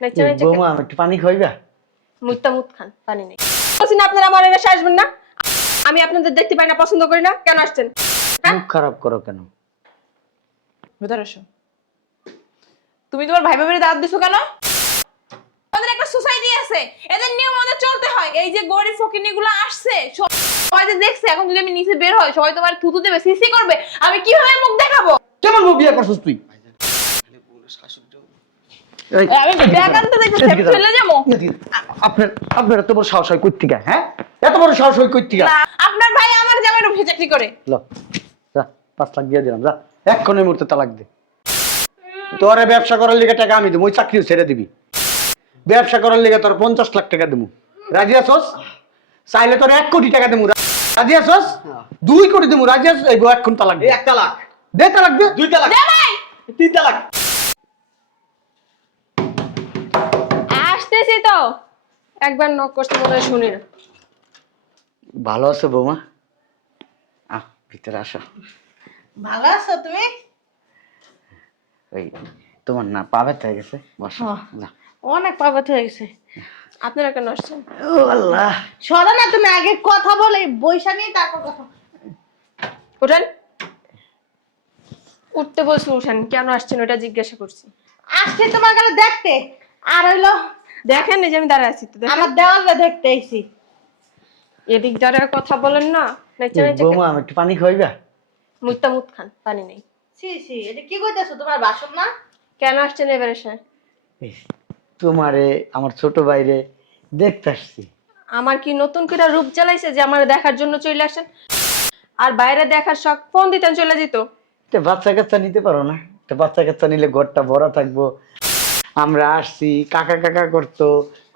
নাইচা নাইচা বৌমা আমি একটু পানি খাইবা? মুত্তা মুত খান, পানি নেই। বলছি না আপনারা আমার এলাকায় আসবেন না। আমি আপনাদের দেখতে পাই না, পছন্দ করি না। কেন আসছেন? মুখ খারাপ করো কেন? ভেতরে এসো। তুমি তোমার ভাই বোনের দাঁত দিছো কেন? আমাদের একটা সোসাইটি আছে, এদের নিয়ম আমাদের চলতে হয়। এই যে গরিব ফকিনীগুলো আসছে, সবাই যে দেখছে, এখন যদি আমি নিচে বের হয় সবাই তোমার থুতু দেবে, সিসি করবে, আমি কিভাবে মুখ দেখাবো? কেমন বউ বিয়ে করছিস তুই? এই, আমি ব্যাগ আনতে দেখতেছি, আমি ফেলে যাবো। আপনার এত বড় সাহস হয় কই থেকে? হ্যাঁ, এত বড় সাহস হয় কই থেকে? না, আপনার ভাই আমার জামাইয়ের অফিসে চাকরি করে। ল, যা 5 লাখ দিয়ে দিলাম, যা এক্ষুনি মুহূর্তে তালাক দে। তোরে ব্যবসা করার লিগে টাকা আমি দেবো, ওই চাকরিও ছেড়ে দিবি। ব্যবসা করার লিগে তোর 50 লাখ টাকা দেবো, রাজি আছস? চাইলে তোর 1 কোটি টাকা দেবো, রাজি আছস? 2 কোটি দেবো, রাজি আছস? এই বউ এখন তালাক দে। 1 তালাক, দে তালাক দে। 2 তালাক, জামাই 3 তালাক। আসতেছি তো। একবার নক করতে মনে হয় শুনি না। ভালো আছো বৌমা? ভিতরে আসো। ভালো আছো তুমি? ওই তোমার না পা ব্যথা হয়ে গেছে, বসো। না অনেক পাবাত হয়ে গেছে। আপনারা কেন আসছেন? ও আল্লাহ, সরো না, তুমি আগে কথা বলে বৈশা নিয়ে তারপর কথা। উঠেন। উঠতে বলছি উঠেন। কেন আসছেন ওটা জিজ্ঞাসা করছি। আসছে তোমার কাছে দেখতে, আর হইলো দেখেন এই যে আমি দাঁড়ায় আছি তো, দেখেন। আমার দেওয়ালে দেখতে আইছি। এদিক দাঁড়ায় কথা বলেন না। নাইচা নাইচা বৌমা আমি একটু পানি খাইবা? মুত্তা মুত খান, পানি নেই। সি সি, এটা কি কইতাছো? তোমার বাসন না? কেন আসছেন এবারে এসে? তোমারে আমার ছোট ভাইরে দেখতে আসছি। আমার কি নতুন করে রূপ জ্বালাইছে যে আমার দেখার জন্য চলে আসেন? আর বাইরে দেখার শখ, ফোন দিতেন চলে যেত। একটা বাচ্চা কাচ্চা নিতে পারো না? একটা বাচ্চা কাচ্চা নিলে ঘরটা ভরা থাকবো। আমরা আসছি, কাকা কাকা করতো,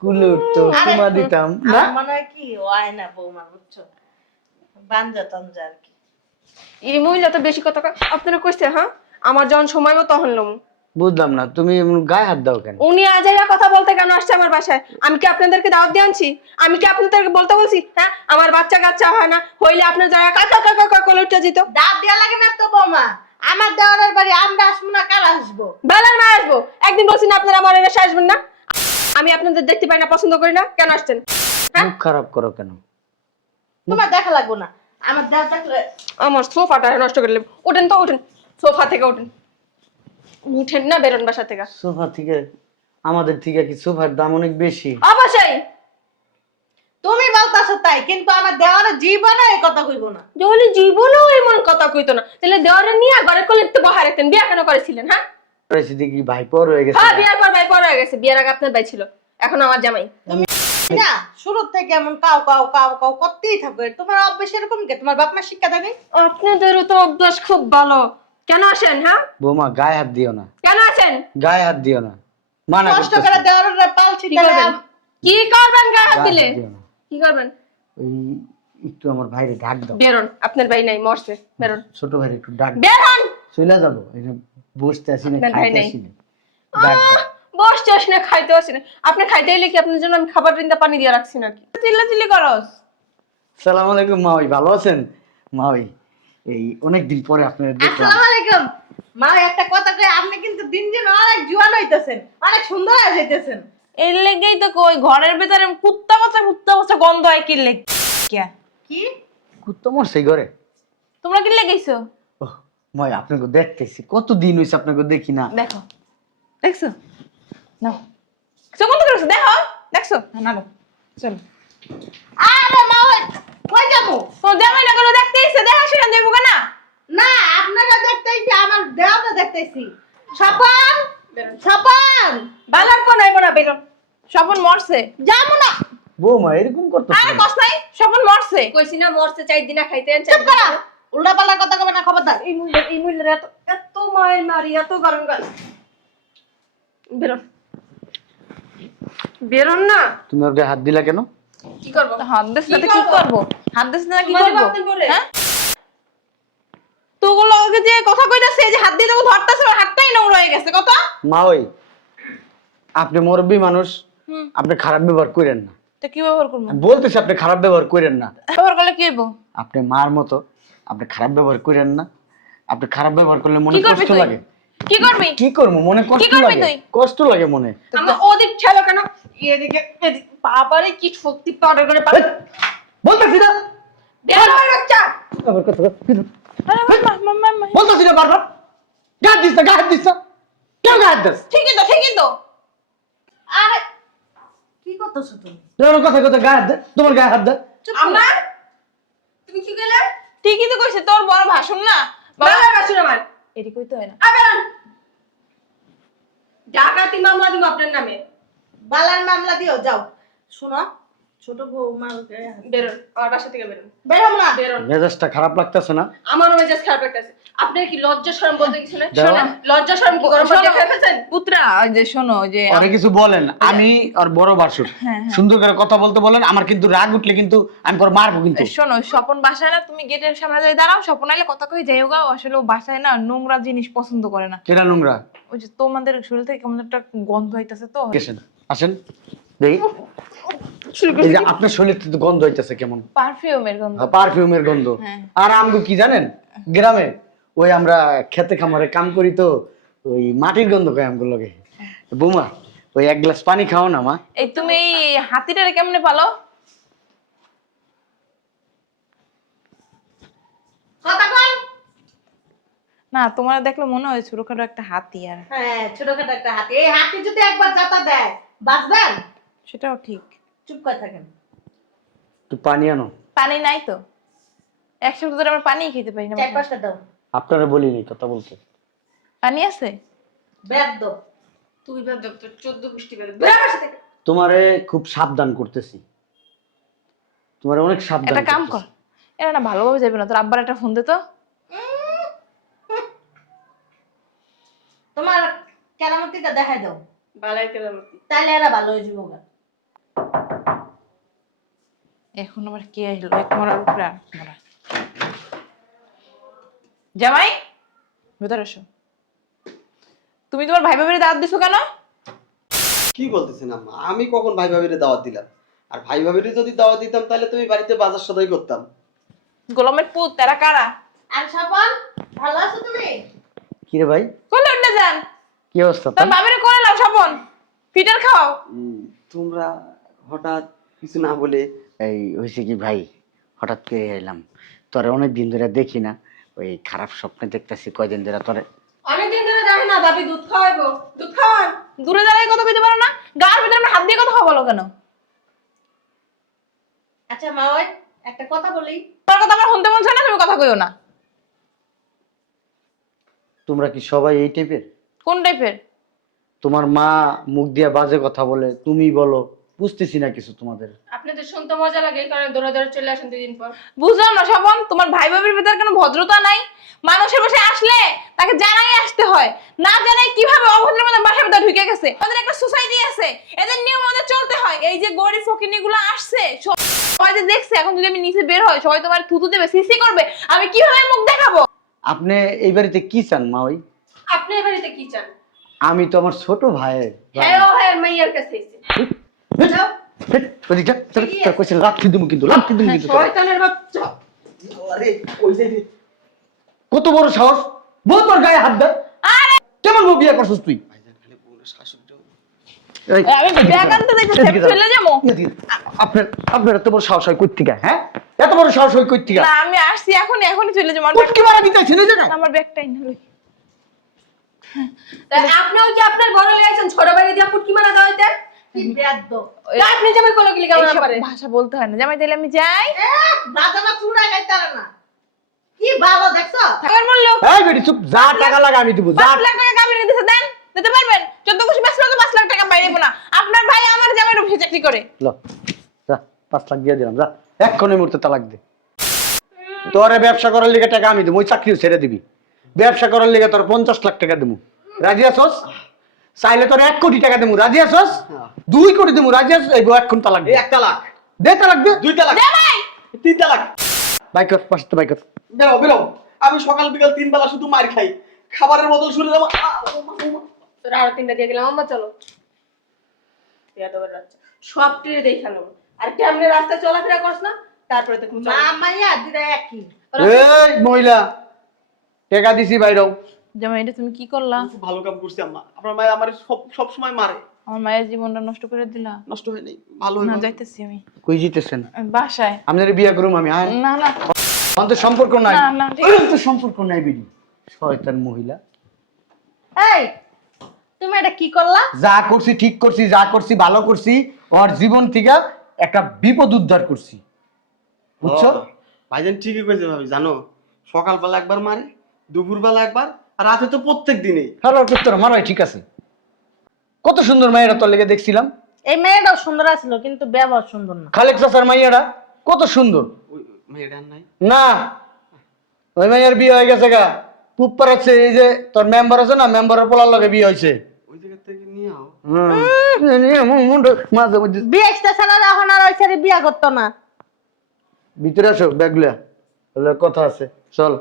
কুলে উঠতো, চুমা দিতাম না। আমার মনে হয় কি হয় না বৌমা, বুঝছো? বাঞ্জা তঞ্জা আর কি। এই মহিলা তো বেশি কথা কয়। আপনারা কইছে হ্যাঁ আমার যখন সময় মতো তখন লম। বুঝলাম না, তুমি এমন গায়ে হাত দাও কেন? উনি আজাইরা কথা বলতে কেন আসছে আমার বাসায়? আমি কি আপনাদেরকে দাওয়াত দিয়ে আনছি? আমি কি আপনাদেরকে বলতে বলছি হ্যাঁ আমার বাচ্চা কাচ্চা হয় না হইলে আপনার যারা কাকা কাকা কাকা করে উঠে যেত? দাঁত দেওয়া লাগে না তো বৌমা। আমার দেওয়ারের বাড়ি আমরা আসবো না, কার আসবো? বেলার মা আসবো। একদিন বলছি না আপনারা আমার এসে আসবেন না। আমি আপনাদের দেখতে পাই না, পছন্দ করি না। কেন আসছেন? হ্যাঁ মুখ খারাপ করো কেন? তোমার দেখা লাগবো না, আমার দেওয়ার দেখলে। আমার সোফাটা নষ্ট করে নেব। ওঠেন তো, ওঠেন। সোফা থেকে ওঠেন। উঠেন না, বেরোন বাসা থেকে। সোফা থেকে? আমাদের থেকে কি সোফার দাম অনেক বেশি? অবশ্যই। তুমি বলতাছো তাই, কিন্তু আমার দেওয়ারের জীবনে এই কথা কইবো না। যদি জীবনেও এমন কথা কইতো না তাহলে দেওয়ারে নিয়ে ঘরে কোলে তো বহার রাখতেন। বিয়া কেন করেছিলেন? হ্যাঁ পরিস্থিতি দেখি ভাই পর হয়ে গেছে। হ্যাঁ বিয়ার পর ভাই পর হয়ে গেছে। বিয়ার আগে আপনার ভাই ছিল, এখন আমার জামাই। না, শুরু থেকে এমন কাউ কাউ কাউ কাউ করতেই থাকবে। তোমার অভ্যেস এরকম কে? তোমার বাপ মা শিক্ষা দেয়নি? আপনাদেরও তো অভ্যাস খুব ভালো। কেন আসেন? হ্যাঁ বৌমা গায়ে হাত দিও না, কেন আসেন? গায়ে হাত দিও না, মানা কষ্ট করতেছি। করে দেওয়ারের পাল কি ছিটালে করবেন? কি করবেন গায়ে হাত গায়ে দিলে? হাত দিও না। কি করবেন? ওই একটু আমার ভাইরে ডাক দাও। বেরোন। আপনার ভাই নাই, মরছে। বেরোন, ছোট ভাইরে একটু ডাক দাও। বেরোন। চলে যাবো, এই যে বসতে আসি না, আপনার ভাই খাইতে নাই। আসি না, ডাক দাও। বসতে আসি না, খাইতে আসি না। আপনি খাইতে এলে কি আপনার জন্য আমি খাবার রিন্দা পানি দিয়ে রাখছি নাকি? চিল্লা চিল্লি করস। সালাম আলাইকুম মা, ওই ভালো আছেন? মা ওই এই অনেকদিন পরে আপনার দেখলাম। আসসালামু আলাইকুম। মা একটা কথা কই, আপনি কিন্তু দিন দিন অনেক জোয়ান হইতেছেন, অনেক সুন্দর হয়ে যাইতেছেন। এর লেগেই তো কই ঘরের ভিতরে কুত্তা বাচ্চা গন্ধ হয় কি লেগে কি? কুত্তা মরছে এই ঘরে? তোমরা কি লেগেছো? ও মই আপনাকে দেখতেছি, কতদিন হয়েছে আপনাকে দেখি না। দেখো, দেখছো নাও, চোখ বন্ধ করেছো, দেখো, দেখছো না গো, চলো। আরে মা কই যাবো? তোমার জামাই না কোনো দেখতে এসে দেখা সেখান যাইবো না। না, আপনারা দেখতেইছি, আমার দেওয়াটা দেখতেইছি। স্বপন, স্বপন, বালার কোন আইবো না, বেরো। স্বপন মরছে। যাবো না। বৌমা এরকম করতেছে আরে কেন? কস নাই, স্বপন মরছে। কইছি না মরছে, 4 দিনা খাইতে আনছে। চুপ করা, উল্টা পাল্টা কথা কবে না, খবরদার। এই মহিলার এত এত মায়ের নারী, এত গরম গাল। বেরোন, বেরোন না। তুমি ওর গায়ে হাত দিলা কেন? কি করবো? হাত দিস না তো কি করবো? করবো? হাত দিস না কি তোমার করবো? বাপের বলে। হ্যাঁ, তোগুলো ওকে যে কথা কইতাছে, এই যে হাত দিয়ে তোকে ধরতাছে, ওর হাতটাই নোংরা হয়ে গেছে কত। মা ওই আপনি মুরব্বী মানুষ, আপনি খারাপ ব্যবহার করেন না। তো কি ব্যবহার করবো? আমি বলতেছি আপনি খারাপ ব্যবহার করেন না। ব্যবহার করলে কি হইবো? আপনি মার মতো, আপনি খারাপ ব্যবহার করেন না। আপনি খারাপ ব্যবহার করলে মনে কি করবি কষ্ট তুই? লাগে। কি করবি? কি করবো মনে কষ্ট করবি লাগে তুই? কষ্ট লাগে মনে। আমার ওদিক ঠেলো কেন? এদিকে এদিকে বাবারে কি শক্তি পাউডার করে এই, বলতেছি না বের হয় বাচ্চা। আবার কথা বল। আরে মাম্মা বলতেছি না বারবার গায়ে দিস না গায়ে দিস না কেউ গায়ে দিস ঠিকই তো আরে কি করতেছো তুমি? তোমার কথা কথা গায়ে হাত দে তোমার গায়ে হাত দে আমার তুমি কি কইলে? ঠিকই তো কইছে, তোর বড় ভাষণ না বাবা। বাবার বাসুর আমার এটি কইতে হয় না। আবেন ডাকাতি মামলা দিব আপনার নামে। বালার মামলা দিও যাও। শোনো ছোট বৌমা বেরোন আমার বাসা থেকে বেরোন বেরোম না। বেরোন। মেজাজটা খারাপ লাগতেছে না? আমারও মেজাজ খারাপ লাগতেছে। আপনার কি লজ্জা শরম বলতে কিছু নাই? দাও। শোনেন লজ্জা শরম কি গরম পানি খেয়ে ফেলছেন? পুত্রা ওই যে শোনো যে আরে কিছু বলেন, আমি আর বড় ভাসুর সুন্দর করে কথা বলতে বলেন। আমার কিন্তু রাগ উঠলে কিন্তু আমি পরে মারবো কিন্তু। শোনো, স্বপন বাসায় না, তুমি গেটের সামনে যাই দাঁড়াও। স্বপন আইলে কথা কই যাইও গা। আসলে ও বাসায় না নোংরা জিনিস পছন্দ করে না। কেডা নোংরা? ওই যে তোমাদের শরীর থেকে কেমন একটা গন্ধ হইতাছে তো। আসেন আসেন দেখি। এই যে আপনার শরীর থেকে গন্ধ হইতেছে কেমন? পারফিউমের গন্ধ। পারফিউমের গন্ধ। হ্যাঁ। আর আমগো কি জানেন, গ্রামে ওই আমরা খেতে খামারে কাম করি তো ওই মাটির গন্ধ খাই আমগুলো লগে। বৌমা ওই এক গ্লাস পানি খাও না মা। এই তুমি এই হাতিটারে কেমনে পালো? কথা কই? না, তোমার দেখলে মনে হয় ছোটখাটো একটা হাতি। আর হ্যাঁ ছোটখাটো একটা হাতি। এই হাতি যদি একবার জাতা দেয় বাঁচবেন? সেটাও ঠিক। চুপ করে থাকেন। একটু পানি আনো। পানি নাই তো, এক সপ্তাহ ধরে আমরা পানি খেতে পারি না। চার পাঁচটা দাও। আপনারা বলিনি কথা বলতে। পানি আছে? ব্যাগ দাও। তুই বাদ দাও, তোর 14 গোষ্ঠী বেরো। বেরো বাসা থেকে। তোমারে খুব সাবধান করতেছি, তোমারে অনেক সাবধান একটা কাম কর, করতেছি। এরা না ভালোভাবে যাবে না। তোর আব্বার একটা ফোন দে তো। তোমার কেরামতিটা দেখাই দাও, বালাই কেরামতি। তাইলে এরা ভালো হয়ে যাবো গা। এখন আবার কে আসলো? এক মরার উপরে আর এক মরা। জামাই ভেতরে এসো। তুমি তোমার ভাই ভাবির দাওয়াত দিছো কেন? কি বলতেছেন আম্মা? আমি কখন ভাই ভাবিরে দাওয়াত দিলাম? আর ভাই ভাবিরে যদি দাওয়াত দিতাম তাহলে তুমি বাড়িতে বাজার সদাই করতাম। গোলামের পুত, তারা কারা? আর স্বপন ভালো আছো তুমি? কি রে ভাই, কোলে উঠে যান। কি অবস্থা তোর ভাবিরে করে নাও স্বপন, ফিটার খাও। তোমরা হঠাৎ কিছু না বলে। এই হয়েছে কি ভাই, হঠাৎ করে এলাম। তোরে অনেক দিন ধরে দেখি না, ওই খারাপ স্বপ্নে দেখতেছি কয়দিন ধরে তোরে। অনেকদিন ধরে দেখে না দাবি দুধ খাওয়াইবো। দুধ খাওয়ান। দূরে দাঁড়িয়ে কথা কইতে পারো না? গার ভিতরে আমরা হাত দিয়ে কথা বলো কেন? আচ্ছা মা ওই একটা কথা বলি। তোমার কথা আমার শুনতে মন চায় না, তুমি কথা কইও না। তোমরা কি সবাই এই টাইপের? কোন টাইপের? তোমার মা মুখ দিয়া বাজে কথা বলে, তুমি বলো, বুঝতেছি না কিছু তোমাদের। আপনাদের শুনতে মজা লাগে এই কারণে দৌড়ে দৌড়ে চলে আসেন 2 দিন পর। বুঝলাম না স্বপন, তোমার ভাই ভাবির ভিতরে কোনো ভদ্রতা নাই? মানুষের বাসায় আসলে তাকে জানাই আসতে হয়, না জানাই কিভাবে অভদ্রের মধ্যে বাসার ভিতরে ঢুকে গেছে। আমাদের একটা সোসাইটি আছে, এদের নিয়ম মতো চলতে হয়। এই যে গরিব ফকিরনিগুলো আসছে, সবাই যে দেখছে, এখন যদি আমি নিচে বের হই সবাই তোমার থুতু দেবে, সিসি করবে, আমি কিভাবে মুখ দেখাবো? আপনি এই বাড়িতে কি চান মা? ওই আপনি এই বাড়িতে কি চান? আমি তো আমার ছোট ভাইয়ের হ্যাঁ ও হ্যাঁ মাইয়ার কাছে এসেছে। যাও। শয়তানের বাচ্চা। আরে ওই যে কত বড় সাহস, বউ তোর গায়ে হাত দেয়? কেমন বউ বিয়ে করছিস তুই? ভাইজান খালি বউর শাশুড়িটা এই, আমি ব্যাগ আনতে দেখতেছি, এদিকে দাঁড়াও। চলে যাবো। আপনার এত বড় সাহস হয় কই থেকে? হ্যাঁ, এত বড় সাহস হয় কই থেকে? না আমি আসছি এখনই চলে যাবো। কুটকি মারা দিতেছি না জায়গায়। আমার ব্যাগটাই না লই। তা আপনিও কি আপনার ঘরে লিয়েছেন ছোট বাড়ি দিয়া পুটকি মারা দাওয়াইতে? কি ব্যাগ দাও। তা আপনি জামাই কোলো গিলি কেমন এইসব পারে? ভাষা বলতে হয় না। জামাই তাহলে আমি যাই। বাজানা চুড়া খাইতে পারে না। কি ভালো দেখছো? থাকার বললো এই বেটি চুপ, যা টাকা লাগা আমি দিব, যা। 5 লাখ টাকা কাবিনে দিতে দেন, দিতে পারবেন? 14 কোটি বেচলে তো 5 লাখ টাকা বাইরেবো না। আপনার ভাই আমার জামাইয়ের অফিসে চাকরি করে। লো, যা 5 লাখ দিয়ে দিলাম, যা এক্ষুনি মুহূর্তে তালাক দে। তোরে ব্যবসা করার লিগে টাকা আমি দেবো, ওই চাকরিও ছেড়ে দিবি। ব্যবসা করার লিগে তোর 50 লাখ টাকা দেবো, রাজি আছস? চাইলে তোর 1 কোটি টাকা দেবো, রাজি আছস? 2 কোটি দেবো, রাজি আছস? এই বউ এখন তালাক দে। 1 তালাক, দে তালাক দে। 2 তালাক, জামাই 3 তালাক। বাইকর পাশে বাইকর। বেরো বেরো। আমি সকাল বিকাল 3 বেলা শুধু মার খাই, খাবারের বদল শুনে যাবো। তোর আরো 3টা দিয়ে দিলাম আম্মা চলো। সব টিরে দেখালো। আর কেমনে রাস্তায় চলাফেরা করছ না? তারপরে দেখুন মা মাইয়া দিদা একই। এই মহিলা, টাকা দিছি বাইরেও, জামাই এটা তুমি কি করলা? আমি খুব ভালো কাম করছি আম্মা। আপনার মায়ের আমার সব সময় মারে। আমার মায়ের জীবনটা নষ্ট করে দিলা। নষ্ট হয় নাই, ভালো না হইব। যাইতেছি আমি কই জিতেছেন? বাসায়। আপনার বিয়ে করুম আমি। আয় না না আমাদের সম্পর্ক নাই। না, না, ঠিক তো সম্পর্ক নাই বিডি। শয়তান মহিলা। এই তুমি এটা কি করলা? যা করছি ঠিক করছি, যা করছি ভালো করছি। ওর জীবন থেকে একটা বিপদ উদ্ধার করছি, বুঝছো? ভাইজান ঠিকই কইছে ভাবি, জানো সকালবেলা একবার মারে, দুপুরবেলা একবার, আর রাতে তো প্রত্যেক দিনই। হ্যালো পুত্র মারাই ঠিক আছে। কত সুন্দর মায়েরা তোর লেগে দেখছিলাম। এই মেয়েটাও সুন্দর আছিল কিন্তু ব্যবহার সুন্দর না। খালেক চাচার মাইয়ারা কত সুন্দর। ওই মেয়েটা নাই। না, ওই মাইয়ার বিয়ে হয়ে গেছে গা। পুপ পারাচ্ছে। এই যে তোর মেম্বার আছে না, মেম্বারের পোলার লগে বিয়ে হয়েছে। ওই জায়গা থেকে নিয়ে আও। মাঝে মধ্যে বিয়ে আসতে ছাড়া এখন আর ওই ছেলে বিয়া করতো না। ভিতরে আসো, ব্যাগগুলা কথা আছে, চল।